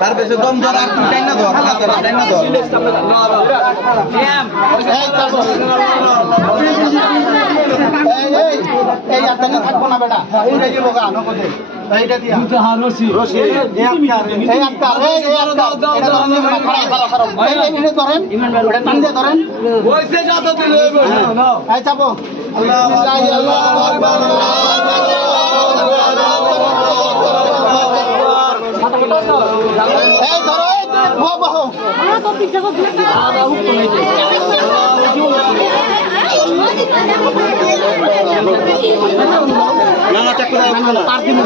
তার বেশি দম ধর আর তুই টাইনা ধর টাইনা ধর এই আতানি থাকবো না বেটা এইটা দিব গা নকদে এইটা দিয়া দুটো হারসি রসি এই আক্তার এটা ধরেন খারাপ এই ধরেন এটা টান দিয়ে ধরেন ওইতে যত দিলে এই চাপো আল্লাহু আকবার এই ধরো বাবা তো পিছে কো না না চাকু না তার দিন